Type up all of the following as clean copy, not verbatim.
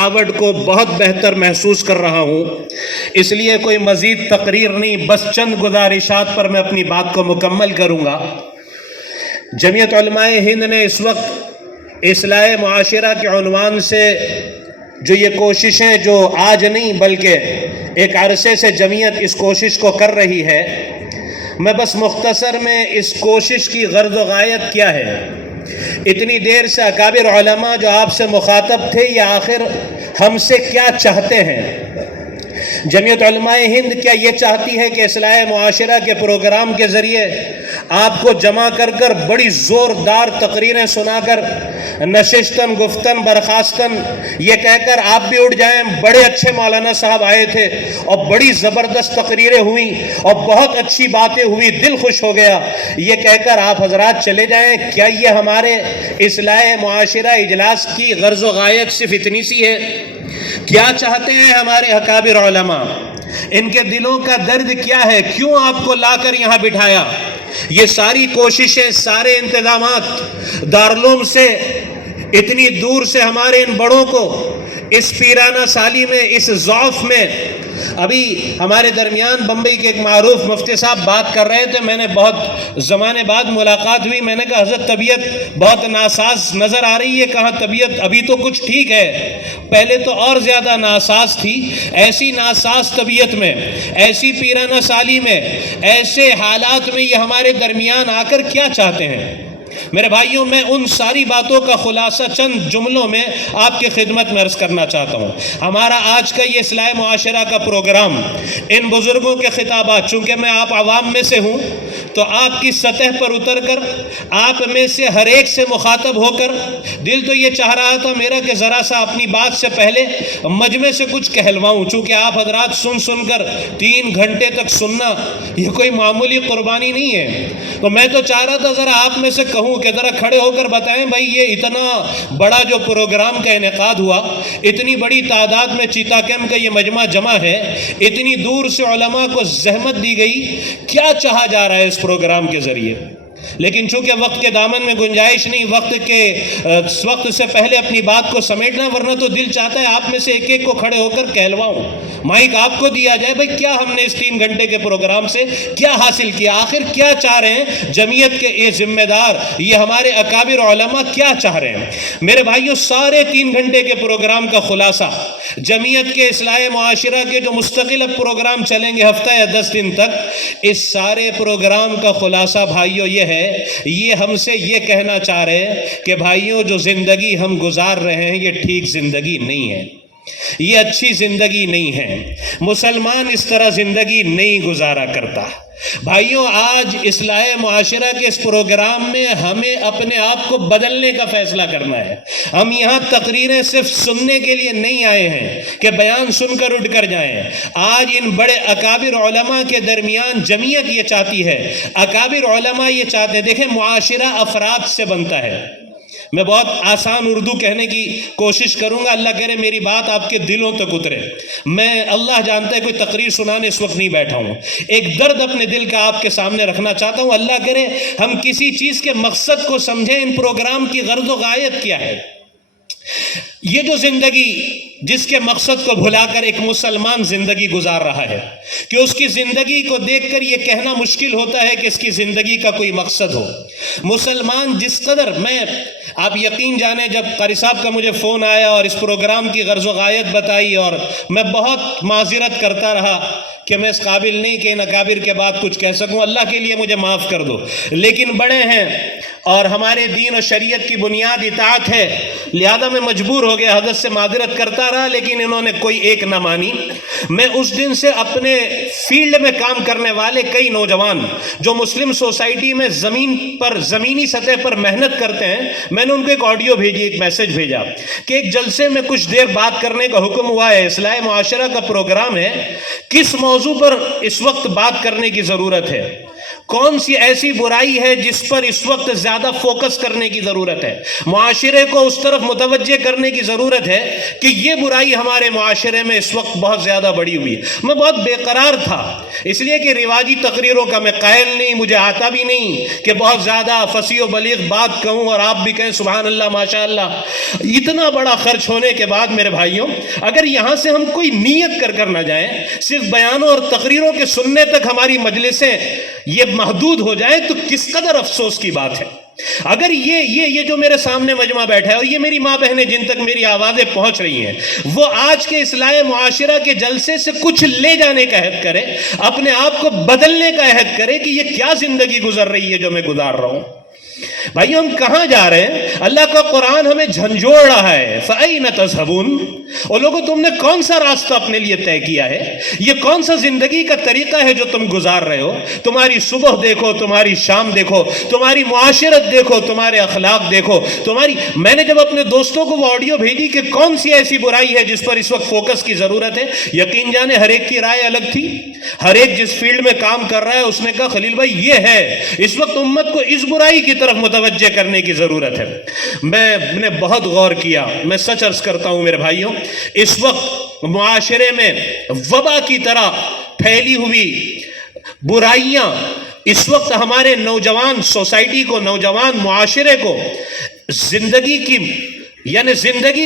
تھکاوٹ کو بہت بہتر محسوس کر رہا ہوں، اس لیے کوئی مزید تقریر نہیں، بس چند گزارشات پر میں اپنی بات کو مکمل کروں گا۔ جمعیت علماء ہند نے اس وقت اصلاح معاشرہ کے عنوان سے جو یہ کوششیں، جو آج نہیں بلکہ ایک عرصے سے جمعیت اس کوشش کو کر رہی ہے، میں بس مختصر میں اس کوشش کی غرض و غایت کیا ہے، اتنی دیر سے اکابر علماء جو آپ سے مخاطب تھے، یہ آخر ہم سے کیا چاہتے ہیں؟ جمعیت علماء ہند کیا یہ چاہتی ہے کہ اصلاح معاشرہ کے پروگرام کے ذریعے آپ کو جمع کر کر بڑی زوردار تقریریں سنا کر نشستن گفتن برخاستن یہ کہہ کر آپ بھی اٹھ جائیں بڑے اچھے مولانا صاحب آئے تھے اور بڑی زبردست تقریریں ہوئیں اور بہت اچھی باتیں ہوئی، دل خوش ہو گیا، یہ کہہ کر آپ حضرات چلے جائیں؟ کیا یہ ہمارے اصلاح معاشرہ اجلاس کی غرض و غایت صرف اتنی سی ہے؟ کیا چاہتے ہیں ہمارے اکابر علماء؟ ان کے دلوں کا درد کیا ہے؟ کیوں آپ کو لا کر یہاں بٹھایا؟ یہ ساری کوششیں، سارے انتظامات دارالعلوم سے اتنی دور سے ہمارے ان بڑوں کو اس پیرانہ سالی میں، اس ضعف میں، ابھی ہمارے درمیان بمبئی کے ایک معروف مفتی صاحب بات کر رہے تھے، میں نے بہت زمانے بعد ملاقات ہوئی، میں نے کہا حضرت طبیعت بہت ناساز نظر آ رہی ہے، کہاں طبیعت ابھی تو کچھ ٹھیک ہے، پہلے تو اور زیادہ ناساز تھی، ایسی ناساز طبیعت میں، ایسی پیرانہ سالی میں، ایسے حالات میں یہ ہمارے درمیان آ کر کیا چاہتے ہیں؟ میرے بھائیوں، میں ان ساری باتوں کا خلاصہ چند جملوں میں آپ کی خدمت میں عرض کرنا چاہتا ہوں۔ ہمارا آج کا یہ اصلاح معاشرہ کا پروگرام، ان بزرگوں کے خطابات، چونکہ میں آپ عوام میں سے ہوں تو آپ کی سطح پر اتر کر، آپ میں سے ہر ایک سے مخاطب ہو کر، دل تو یہ چاہ رہا تھا میرا کہ ذرا سا اپنی بات سے پہلے مجمع سے کچھ کہلواؤں، چونکہ آپ حضرات سن کر 3 گھنٹے تک سننا یہ کوئی معمولی قربانی نہیں ہے، تو میں تو چاہ رہا تھا ذرا آپ میں سے کہوں کہ ذرا کھڑے ہو کر بتائیں بھائی، یہ اتنا بڑا جو پروگرام کا انعقاد ہوا، اتنی بڑی تعداد میں چیتا کیمپ کا یہ مجمع جمع ہے، اتنی دور سے علماء کو زحمت دی گئی، کیا چاہا جا رہا ہے اس پروگرام کے ذریعے؟ لیکن چونکہ وقت کے دامن میں گنجائش نہیں، وقت سے پہلے اپنی بات کو سمیٹنا، ورنہ تو دل چاہتا ہے آپ میں سے ایک ایک کو کھڑے ہو کر کہلواؤں، مائک آپ کو دیا جائے، بھائی کیا ہم نے اس 3 گھنٹے کے پروگرام سے کیا حاصل کیا، آخر کیا چاہ رہے ہیں جمعیت کے یہ ذمہ دار، یہ ہمارے اکابر علماء کیا چاہ رہے ہیں؟ میرے بھائیوں، سارے 3 گھنٹے کے پروگرام کا خلاصہ، جمعیت کے اصلاح معاشرہ کے جو مستقل اب پروگرام چلیں گے ہفتہ یا 10 دن تک، اس سارے پروگرام کا خلاصہ بھائیوں یہ ہے، یہ ہم سے یہ کہنا چاہ رہے ہیں کہ بھائیوں، جو زندگی ہم گزار رہے ہیں یہ ٹھیک زندگی نہیں ہے، یہ اچھی زندگی نہیں ہے، مسلمان اس طرح زندگی نہیں گزارا کرتا۔ بھائیوں، آج اصلاح معاشرہ کے اس پروگرام میں ہمیں اپنے آپ کو بدلنے کا فیصلہ کرنا ہے۔ ہم یہاں تقریریں صرف سننے کے لیے نہیں آئے ہیں کہ بیان سن کر اٹھ کر جائیں۔ آج ان بڑے اکابر علماء کے درمیان جمعیت یہ چاہتی ہے، اکابر علماء یہ چاہتے ہیں، دیکھیں معاشرہ افراد سے بنتا ہے۔ میں بہت آسان اردو کہنے کی کوشش کروں گا، اللہ کرے میری بات آپ کے دلوں تک اترے۔ میں، اللہ جانتا ہے، کوئی تقریر سنانے اس وقت نہیں بیٹھا ہوں، ایک درد اپنے دل کا آپ کے سامنے رکھنا چاہتا ہوں، اللہ کرے ہم کسی چیز کے مقصد کو سمجھیں، ان پروگرام کی غرض و غایت کیا ہے۔ یہ جو زندگی جس کے مقصد کو بھلا کر ایک مسلمان زندگی گزار رہا ہے، کہ اس کی زندگی کو دیکھ کر یہ کہنا مشکل ہوتا ہے کہ اس کی زندگی کا کوئی مقصد ہو۔ مسلمان جس قدر، میں آپ یقین جانیں، جب قاری صاحب کا مجھے فون آیا اور اس پروگرام کی غرض و غایت بتائی، اور میں بہت معذرت کرتا رہا کہ میں اس قابل نہیں کہ ان اکابر کے بعد کچھ کہہ سکوں، اللہ کے لیے مجھے معاف کر دو، لیکن بڑے ہیں اور ہمارے دین و شریعت کی بنیاد اطاعت ہے، لہذا میں مجبور ہو گیا، حضرت سے معذرت کرتا رہا، لیکن انہوں نے کوئی ایک نہ مانی۔ میں اس دن سے اپنے فیلڈ میں کام کرنے والے کئی نوجوان جو مسلم سوسائٹی میں زمینی سطح پر محنت کرتے ہیں، میں نے ان کو ایک آڈیو بھیجی، ایک میسج بھیجا کہ ایک جلسے میں کچھ دیر بات کرنے کا حکم ہوا ہے، اصلاح معاشرہ کا پروگرام ہے، کس موضوع پر اس وقت بات کرنے کی ضرورت ہے؟ کون سی ایسی برائی ہے جس پر اس وقت زیادہ فوکس کرنے کی ضرورت ہے، معاشرے کو اس طرف متوجہ کرنے کی ضرورت ہے کہ یہ برائی ہمارے معاشرے میں اس وقت بہت زیادہ بڑی ہوئی ہے۔ میں بہت بے قرار تھا، اس لیے کہ رواجی تقریروں کا میں قائل نہیں، مجھے آتا بھی نہیں کہ بہت زیادہ فصیح و بلیغ بات کہوں اور آپ بھی کہیں سبحان اللہ ماشاء اللہ۔ اتنا بڑا خرچ ہونے کے بعد میرے بھائیوں، اگر یہاں سے ہم کوئی نیت کر نہ جائیں، صرف بیانوں اور تقریروں کے سننے تک ہماری مجلسیں یہ محدود ہو جائیں تو کس قدر افسوس کی بات ہے۔ اگر یہ جو میرے سامنے مجمع بیٹھا ہے اور یہ میری ماں بہنیں جن تک میری آوازیں پہنچ رہی ہیں، وہ آج کے اصلاح معاشرہ کے جلسے سے کچھ لے جانے کا عہد کرے، اپنے آپ کو بدلنے کا عہد کرے کہ یہ کیا زندگی گزر رہی ہے جو میں گزار رہا ہوں۔ بھائی ہم کہاں جا رہے ہیں؟ اللہ کا قرآن ہمیں جھنجھوڑ رہا ہے، فَأَيْنَ تَذْهَبُونَ، اور لوگوں تم نے کون سا راستہ اپنے لیے طے کیا ہے؟ یہ کون سا زندگی کا طریقہ ہے جو تم گزار رہے ہو؟ تمہاری صبح دیکھو، تمہاری شام دیکھو، تمہاری معاشرت دیکھو، تمہارے اخلاق دیکھو، میں نے جب اپنے دوستوں کو وہ آڈیو بھیجی کہ کون سی ایسی برائی ہے جس پر اس وقت فوکس کی ضرورت ہے، یقین جانے ہر ایک کی رائے الگ تھی۔ ہر ایک جس فیلڈ میں کام کر رہا ہے اس نے کہا خلیل بھائی یہ ہے، اس وقت امت کو اس برائی کی طرف متوجہ کرنے کی ضرورت ہے۔ میں نے بہت غور کیا، میں سچ عرض کرتا ہوں میرے بھائیوں، اس وقت معاشرے میں وبا کی طرح پھیلی ہوئی برائیاں اس وقت ہمارے نوجوان سوسائٹی کو، نوجوان معاشرے کو زندگی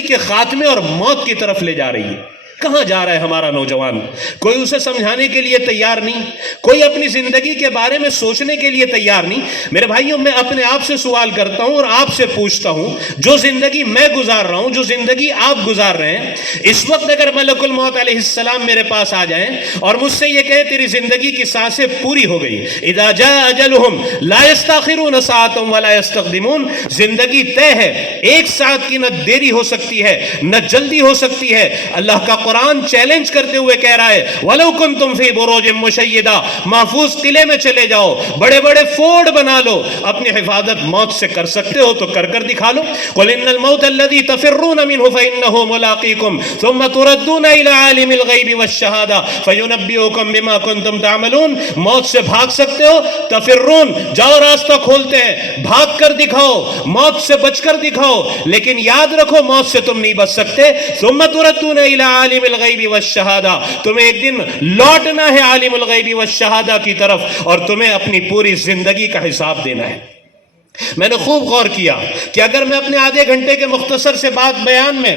کے خاتمے اور موت کی طرف لے جا رہی ہے۔ کہاں جا رہا ہے ہمارا نوجوان؟ کوئی اسے سمجھانے کے لیے تیار نہیں، کوئی اپنی زندگی کے بارے میں سوچنے کے لیے تیار نہیں۔ میرے بھائیوں، میں اپنے آپ سے سوال کرتا ہوں اور آپ سے پوچھتا ہوں، جو زندگی میں گزار رہا ہوں، جو زندگی آپ گزار رہے ہیں، اس وقت اگر ملک الموت علیہ السلام میرے پاس آ جائیں اور مجھ سے یہ کہے تیری زندگی کی سانسیں پوری ہو گئی، اذا جاء اجلہم لا یستاخرون ساعۃ ولا یستقدمون، زندگی طے ہے، ایک ساتھ کی نہ دیری ہو سکتی ہے نہ جلدی ہو سکتی ہے۔ اللہ کا قرآن چیلنج کرتے ہوئے کہہ رہا ہے وَلَوْ كُنْتُمْ فِي بُرُوجٍ مُشَيِّدَةٍ، محفوظ قلعے میں چلے جاؤ، بڑے بڑے فورٹ بنا لو، اپنی حفاظت موت سے کر سکتے ہو تو کر دکھا لو۔ قُلْ إِنَّ الْمَوْتَ الَّذِي تَفِرُّونَ مِنْهُ فَإِنَّهُ مُلَاقِيكُمْ ثُمَّ تُرَدُّونَ إِلَىٰ عَالِمِ الْغَيْبِ وَالشَّهَادَةِ فَيُنَبِّئُكُم بِمَا كُنتُمْ تَعْمَلُونَ۔ موت سے بھاگ سکتے ہو؟ تفرون، جاؤ راستہ کھولتے ہیں، بھاگ کر دکھاؤ، موت سے بچ کر دکھاؤ، لیکن یاد رکھو موت سے تم نہیں بچ سکتے۔ ثُمَّ تُرَدُّونَ إِلَىٰ عَالِمِ الغیب والشہادہ، تمہیں ایک دن لوٹنا ہے عالم الغیب والشہادہ کی طرف اور تمہیں اپنی پوری زندگی کا حساب دینا ہے۔ میں نے خوب غور کیا کہ اگر میں اپنے آدھے گھنٹے کے مختصر سے بات بیان میں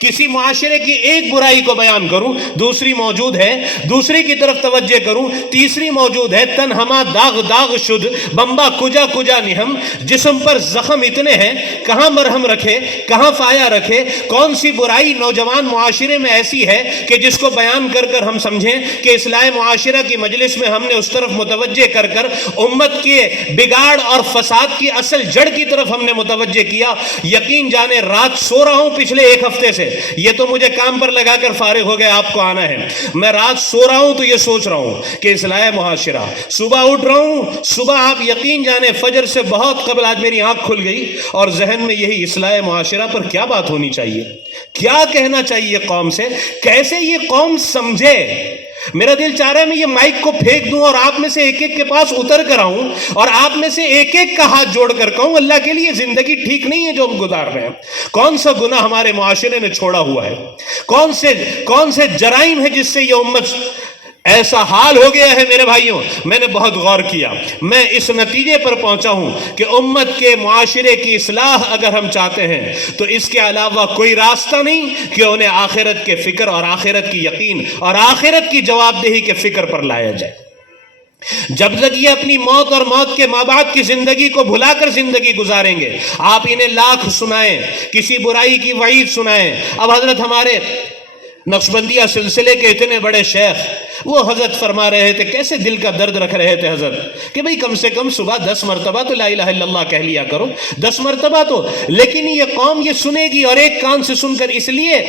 کسی معاشرے کی ایک برائی کو بیان کروں، دوسری موجود ہے، دوسری کی طرف توجہ کروں، تیسری موجود ہے، تن ہما داغ داغ شد بمبا کجا کجا نہم، جسم پر زخم اتنے ہیں، کہاں مرہم رکھے، کہاں فایا رکھے، کون سی برائی نوجوان معاشرے میں ایسی ہے کہ جس کو بیان کر کر ہم سمجھیں کہ اصلاح معاشرہ کی مجلس میں ہم نے اس طرف متوجہ کر کر امت کے بگاڑ اور فساد کی اصل جڑ کی طرف ہم نے متوجہ کیا۔ یقین جانے رات سو رہا ہوں پچھلے ایک ہفتے سے، یہ تو مجھے کام پر لگا کر فارغ ہو گیا، آپ کو آنا ہے، میں رات سو رہا ہوں تو یہ سوچ رہا ہوں کہ اصلاح معاشرہ، صبح اٹھ رہا ہوں، صبح آپ یقین جانے فجر سے بہت قبل آج میری آنکھ کھل گئی اور ذہن میں یہی اصلاح معاشرہ پر کیا بات ہونی چاہیے، کیا کہنا چاہیے قوم سے، کیسے یہ قوم سمجھے۔ میرا دل چاہ رہا ہے میں یہ مائک کو پھینک دوں اور آپ میں سے ایک ایک کے پاس اتر کر آؤں اور آپ میں سے ایک ایک کا ہاتھ جوڑ کر کہوں اللہ کے لیے زندگی ٹھیک نہیں ہے جو ہم گزار رہے ہیں۔ کون سا گناہ ہمارے معاشرے نے چھوڑا ہوا ہے، کون سے جرائم ہے جس سے یہ امت ایسا حال ہو گیا ہے۔ میرے بھائیوں، میں نے بہت غور کیا، میں اس نتیجے پر پہنچا ہوں کہ امت کے معاشرے کی اصلاح اگر ہم چاہتے ہیں تو اس کے علاوہ کوئی راستہ نہیں کہ انہیں آخرت کے فکر اور آخرت کی یقین اور آخرت کی جواب دہی کے فکر پر لایا جائے۔ جب تک یہ اپنی موت اور موت کے ماں باپ کی زندگی کو بھلا کر زندگی گزاریں گے، آپ انہیں لاکھ سنائیں، کسی برائی کی وعید سنائیں۔ اب حضرت ہمارے نقشبندیہ سلسلے کے اتنے بڑے شیخ وہ حضرت فرما رہے تھے، کیسے دل کا درد رکھ رہے تھے حضرت کہ بھئی کم سے کم صبح 10 مرتبہ تو لا الہ الا اللہ کہہ لیا کرو، 10 مرتبہ تو، لیکن یہ قوم یہ سنے گی اور ایک کان سے سن کر، اس لیے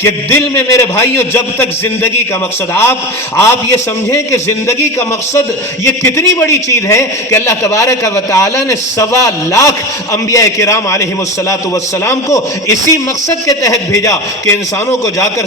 کہ دل میں میرے بھائیوں جب تک زندگی کا مقصد آپ یہ سمجھیں کہ زندگی کا مقصد یہ کتنی بڑی چیز ہے کہ اللہ تبارک و تعالی نے 1.25 لاکھ انبیاء کرام علیہم الصلوۃ والسلام کو اسی مقصد کے تحت بھیجا کہ انسانوں کو جا کر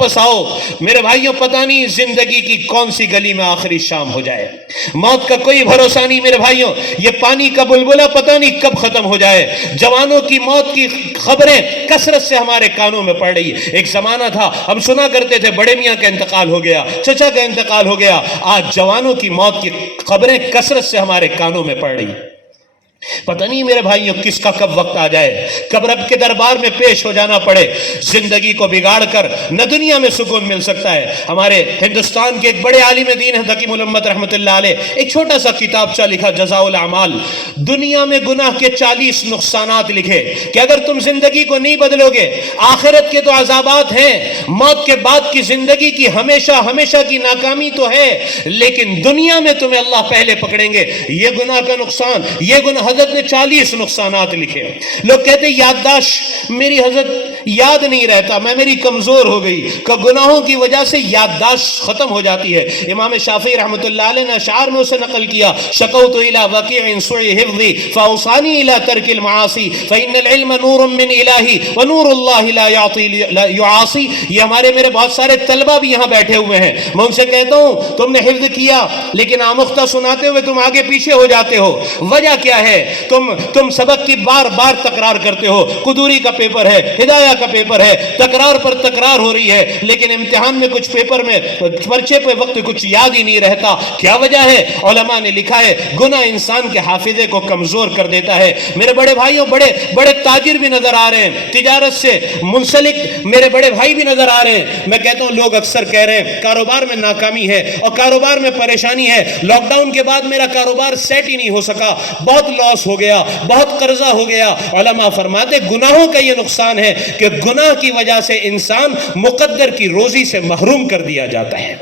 واپس آؤ میرے بھائیوں، پتہ نہیں زندگی کی کون سی گلی میں آخری شام ہو جائے، موت کا کوئی بھروسہ نہیں میرے بھائیوں، یہ پانی کا بلبلہ پتہ نہیں کب ختم ہو جائے۔ جوانوں کی موت کی خبریں کثرت سے ہمارے کانوں میں پڑ رہی ہے۔ ایک زمانہ تھا ہم سنا کرتے تھے بڑے میاں کا انتقال ہو گیا، چچا کا انتقال ہو گیا، آج جوانوں کی موت کی خبریں کثرت سے ہمارے کانوں میں پڑ رہی ہیں۔ پتہ نہیں میرے بھائیوں کس کا کب وقت آ جائے، کب رب کے دربار میں پیش ہو جانا پڑے۔ زندگی کو بگاڑ کر نہ دنیا میں سکون مل سکتا ہے۔ ہمارے ہندوستان کے ایک بڑے عالم دین ہیں حکیم الامت رحمۃ اللہ علیہ، ایک چھوٹا سا کتابچہ لکھا جزاء الاعمال، دنیا میں گناہ کے 40 نقصانات لکھے کہ اگر تم زندگی کو نہیں بدلو گے، آخرت کے تو عذابات ہیں، موت کے بعد کی زندگی کی ہمیشہ ہمیشہ کی ناکامی تو ہے، لیکن دنیا میں تمہیں اللہ پہلے پکڑیں گے۔ یہ گناہ کا نقصان، یہ گناہ، حضرت نے 40 نقصانات لکھے۔ لوگ کہتے ہیں یادداشت میری حضرت یاد نہیں رہتا، میری کمزور ہو گئی، کہ گناہوں کی وجہ سے یادداشت ختم ہو جاتی ہے۔ امام شافعی رحمۃ اللہ علیہ نے اشعار میں اسے نقل کیا، شکوت الی وکیع سوء حفظی فاوصانی الی ترک المعاصی فان العلم نور من الہی ونور اللہ لا یعاصی۔ یہ ہمارے میرے بہت سارے طلبہ بھی یہاں بیٹھے ہوئے ہیں، میں ان سے کہتا ہوں تم نے حفظ کیا لیکن آموختہ سناتے ہوئے تم آگے پیچھے ہو جاتے ہو، وجہ کیا ہے؟ تم سبق کی بار بار تکرار کرتے ہو، قدوری کا پیپر ہے، ہدایہ کا پیپر ہے، تکرار پر تکرار ہو رہی ہے، لیکن امتحان میں کچھ پیپر میں پرچے پہ وقت کچھ یاد ہی نہیں رہتا۔ کیا وجہ ہے؟ علماء نے لکھا ہے گناہ انسان کے حافظے کو کمزور کر دیتا ہے۔ میرے بڑے بھائیوں، بڑے بڑے تاجر بھی نظر آ رہے ہیں، تجارت سے منسلک میرے بڑے بھائی بھی نظر آ رہے ہیں۔ میں کہتا ہوں لوگ اکثر کہہ رہے ہیں کاروبار میں ناکامی ہے اور کاروبار میں پریشانی ہے، لاک ڈاؤن کے بعد میرا کاروبار سیٹ ہی نہیں ہو سکا، بہت لاس ہو گیا، بہت قرضہ ہو گیا۔ علماء فرماتے گناہوں کا یہ نقصان ہے کہ گناہ کی وجہ سے انسان مقدر کی روزی سے محروم کر دیا جاتا ہے۔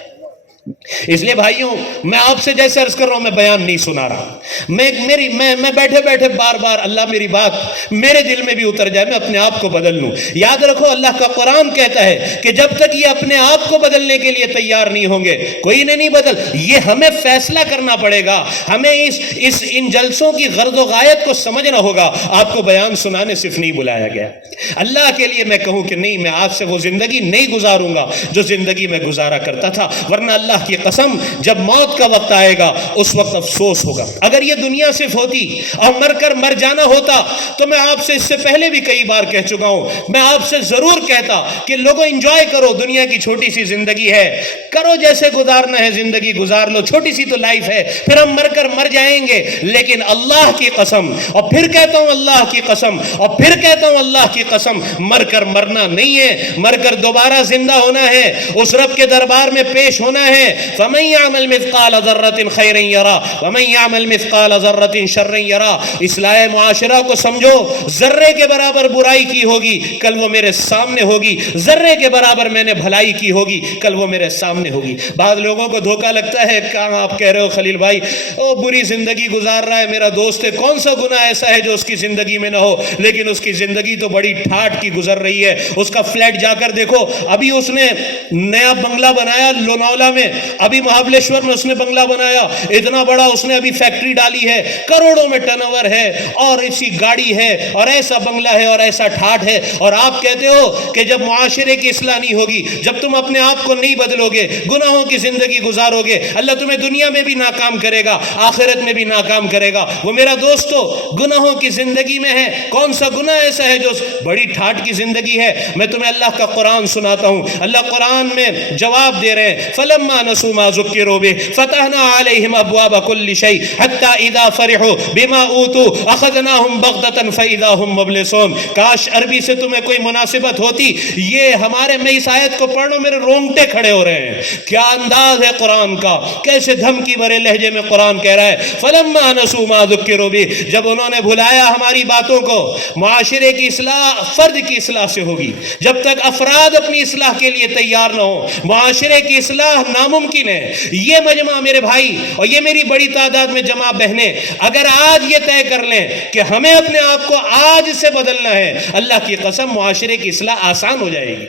اس لیے بھائیوں، میں آپ سے جیسے عرض کر رہا ہوں، میں بیان نہیں سنا رہا، میں بیٹھے بیٹھے بار بار اللہ میری بات میرے دل میں بھی اتر جائے، میں اپنے آپ کو بدل لوں۔ یاد رکھو اللہ کا قرآن کہتا ہے کہ جب تک یہ اپنے آپ کو بدلنے کے لیے تیار نہیں ہوں گے کوئی نہیں بدل، یہ ہمیں فیصلہ کرنا پڑے گا، ہمیں ان جلسوں کی غرض و غایت کو سمجھنا ہوگا۔ آپ کو بیان سنانے صرف نہیں بلایا گیا، اللہ کے لیے میں کہوں کہ نہیں، میں آج سے وہ زندگی نہیں گزاروں گا جو زندگی میں گزارا کرتا تھا، ورنہ اللہ کی قسم جب موت کا وقت آئے گا اس وقت افسوس ہوگا۔ اگر یہ دنیا صرف ہوتی اور مر جانا ہوتا تو میں آپ سے اس سے پہلے بھی کئی بار کہہ چکا ہوں، میں آپ سے ضرور کہتا کہ لوگوں انجوائے کرو، دنیا کی چھوٹی سی زندگی ہے، کرو جیسے گزارنا ہے زندگی گزار لو، چھوٹی سی تو لائف ہے، پھر ہم مر جائیں گے۔ لیکن اللہ کی قسم، اور پھر کہتا ہوں اللہ کی قسم، اور پھر کہتا ہوں اللہ کی قسم، مر کر مرنا نہیں ہے، مر کر دوبارہ زندہ ہونا ہے، اس رب کے دربار میں پیش ہونا ہے۔ فَمَن يَعْمَلْ مِثْقَالَ ذَرَّةٍ خَيْرًا يَرَهُ وَمَن يَعْمَلْ مِثْقَالَ ذَرَّةٍ شَرًّا يَرَهُ۔ اصلاح معاشرہ کو سمجھو، ذرے کے برابر برائی کی ہوگی کل وہ میرے سامنے ہوگی، ذرے کے برابر میں نے بھلائی کی ہوگی کل وہ میرے سامنے ہوگی۔ بعض لوگوں کو دھوکہ لگتا ہے، کہاں آپ کہہ رہے ہو خلیل بھائی، او بری زندگی گزار رہا ہے، میرا دوست ہے، کون سا گناہ ایسا ہے جو اس کی زندگی میں نہ ہو؟ لیکن اس کی زندگی تو بڑی ٹھاٹ کی گزر رہی ہے۔ اس کا فلیٹ جا کر دیکھو، ابھی اس نے نیا بنگلہ بنایا لوناولا میں، ابھی مہابلیشور میں اس نے بنگلہ بنایا، اتنا بڑا اس نے ابھی فیکٹری ڈالی ہے، کروڑوں میں ٹرن اوور ہے، اور ایسی گاڑی ہے، اور ایسا بنگلہ ہے، اور ایسا ٹھاٹ ہے، اور آپ کہتے ہو کہ جب معاشرے کی اصلاح نہیں ہوگی، جب تم اپنے آپ کو نہیں بدلو گے، گناہوں کی زندگی گزارو گے، اللہ تمہیں دنیا میں بھی ناکام کرے گا، آخرت میں بھی ناکام کرے گا۔ وہ میرا دوستو گناہوں کی زندگی میں ہے، کون سا گناہ ایسا ہے جو بڑی ٹھاٹ کی زندگی ہے؟ میں تمہیں اللہ کا قرآن سناتا ہوں، اللہ قرآن میں جواب دے رہے ہیں، فَلَمَّا نَسُوا مَا ذُكِّرُوا بِهِ فَتَحْنَا عَلَيْهِمْ أَبْوَابَ كُلِّ شَيْءٍ حَتَّى إِذَا فَرِحُوا بِمَا أُوتُوا أَخَذْنَاهُمْ بَغْتَةً فَإِذَا هُمْ مُبْلِسُونَ۔ کاش عربی سے تمہیں کوئی مناسبت ہوتی، یہ ہمارے، میں اس آیت کو پڑھ رہا ہوں میرے رونگٹے کھڑے ہو رہے ہیں، کیا انداز ہے قرآن کا، کیسے دھمکی بھرے لہجے میں قرآن کہہ رہا ہے، فَلَمَّا نَسُوا مَا ذُكِّرُوا بِهِ، جب انہوں نے بھلایا ہماری باتوں کو۔ معاشرے کی اصلاح فرد کی اصلاح سے ہوگی، جب تک افراد اپنی اصلاح کے لیے تیار نہ ہو معاشرے کی اصلاح ناممکن ہے۔ یہ مجمع میرے بھائی اور یہ میری بڑی تعداد میں جمع بہنیں اگر آج یہ طے کر لیں کہ ہمیں اپنے آپ کو آج سے بدلنا ہے، اللہ کی قسم معاشرے کی اصلاح آسان ہو جائے گی۔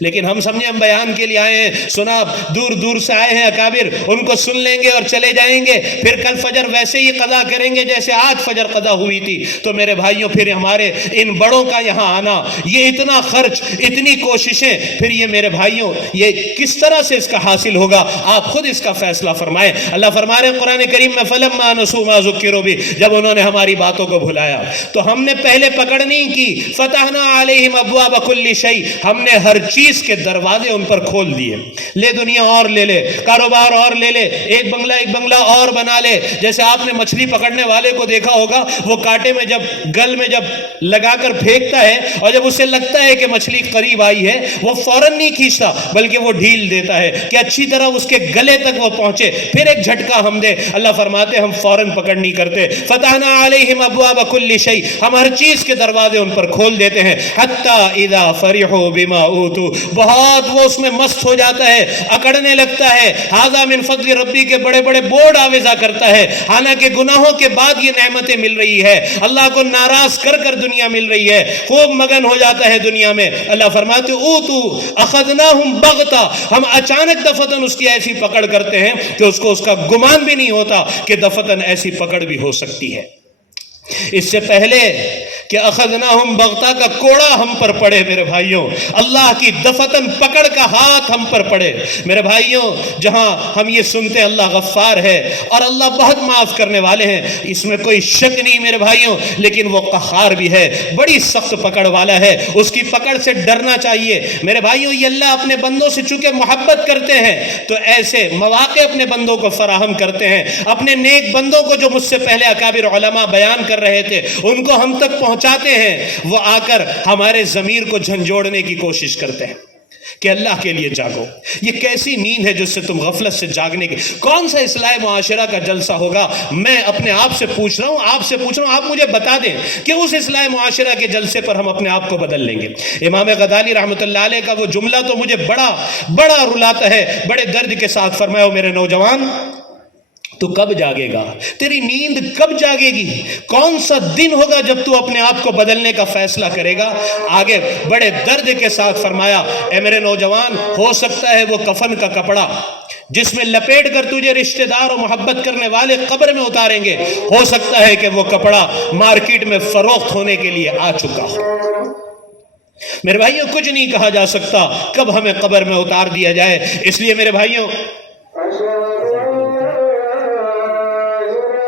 لیکن ہم سمجھے ہم بیان کے لیے آئے ہیں، سنا دور دور سے آئے ہیں اکابر، ان کو سن لیں گے اور چلے جائیں گے، پھر کل فجر ویسے ہی قضا کریں گے جیسے آج فجر قضا ہوئی تھی۔ تو میرے بھائیوں پھر ہمارے ان بڑوں کا یہاں آنا، یہ اتنا خرچ، اتنی کوششیں، پھر یہ میرے بھائیوں یہ کس طرح سے اس کا حاصل ہوگا؟ آپ خود اس کا فیصلہ فرمائیں۔ اللہ فرما رہے ہیں قرآن کریم میں فَلَمَّا نَسُوا مَا ذُكِّرُوا بِهِ، جب انہوں نے ہماری باتوں کو بھلایا تو ہم نے پہلے پکڑ نہیں کی، فَتَحْنَا عَلَيْهِمْ أَبْوَابَ كُلِّ شَيْءٍ، ہم نے ہر چیز کے دروازے ان پر کھول دیے۔ لے دنیا اور لے لے، کاروبار اور لے لے، ایک بنگلہ اور بنا لے۔ جیسے آپ نے مچھلی پکڑنے والے کو دیکھا ہوگا، وہ کانٹے میں جب گل میں جب لگا کر پھینکتا ہے اور جب اسے لگتا ہے کہ مچھلی قریب آئی ہے، وہ فوراً نہیں کھینچتا بلکہ وہ ڈھیل دیتا ہے کہ اچھی طرح اس کے گلے تک وہ پہنچے، پھر ایک جھٹکا ہم دے۔ اللہ فرماتے ہم فوراً پکڑ نہیں کرتے۔ فتحنا علیہم ابواب کل شیء، ہم ہر چیز کے دروازے ان پر کھول دیتے ہیں۔ حتی اذا فرحوا بما اوتوا، بہت وہ اس میں مست ہو جاتا ہے، اکڑنے لگتا ہے۔ ھذا من فضل ربی کے بڑے بڑے بورڈ آویزہ کرتا ہے، حالانکہ گناہوں کے بعد یہ نعمتیں مل رہی ہے، اللہ کو ناراض کر کر دنیا مل رہی ہے، خوب مگن ہو جاتا ہے دنیا میں۔ اللہ فرماتے اوتو اخذناہم بغتا، ہم اچانک دفتن اس کی ایسی پکڑ کرتے ہیں کہ اس کو اس کا گمان بھی نہیں ہوتا کہ دفتن ایسی پکڑ بھی ہو سکتی ہے۔ اس سے پہلے کہ اخذناہم بغتا کا کوڑا ہم پر پڑے میرے بھائیوں، اللہ کی دفتن پکڑ کا ہاتھ ہم پر پڑے میرے بھائیوں۔ جہاں ہم یہ سنتے اللہ غفار ہے اور اللہ بہت معاف کرنے والے ہیں، اس میں کوئی شک نہیں میرے بھائیوں، لیکن وہ قہار بھی ہے، بڑی سخت پکڑ والا ہے، اس کی پکڑ سے ڈرنا چاہیے میرے بھائیوں۔ یہ اللہ اپنے بندوں سے چونکہ محبت کرتے ہیں تو ایسے مواقع اپنے بندوں کو فراہم کرتے ہیں۔ اپنے نیک بندوں کو جو مجھ سے پہلے اکابر علماء بیان کر رہے تھے ان کو ہم تک پہنچاتے ہیں، وہ آ کر ہمارے ضمیر کو جھنجھوڑنے کی کوشش کرتے ہیں کہ اللہ کے لیے جاگو۔ یہ کیسی نیند ہے جس سے تم غفلت سے جاگنے کی؟ کون سا اصلاح معاشرہ کا جلسہ ہوگا؟ میں اپنے آپ سے پوچھ رہا ہوں، آپ مجھے بتا دیں کہ اس اصلاح معاشرہ کے جلسے پر ہم اپنے آپ کو بدل لیں گے۔ امام غزالی رحمۃ اللہ علیہ کا وہ جملہ تو مجھے بڑا رلاتا ہے، بڑے درد کے ساتھ فرمایا، میرے نوجوان تو کب جاگے گا؟ تیری نیند کب جاگے گی؟ کون سا دن ہوگا جب تو اپنے آپ کو بدلنے کا فیصلہ کرے گا؟ آگے بڑے درد کے ساتھ فرمایا، اے میرے نوجوان، ہو سکتا ہے وہ کفن کا کپڑا جس میں لپیٹ کر تجھے رشتہ دار اور محبت کرنے والے قبر میں اتاریں گے، ہو سکتا ہے کہ وہ کپڑا مارکیٹ میں فروخت ہونے کے لیے آ چکا ہو۔ میرے بھائیوں کچھ نہیں کہا جا سکتا کب ہمیں قبر میں اتار دیا جائے، اس لیے میرے بھائیوں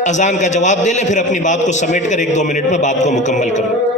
اذان کا جواب دے لیں، پھر اپنی بات کو سمیٹ کر 1-2 منٹ میں بات کو مکمل کروں۔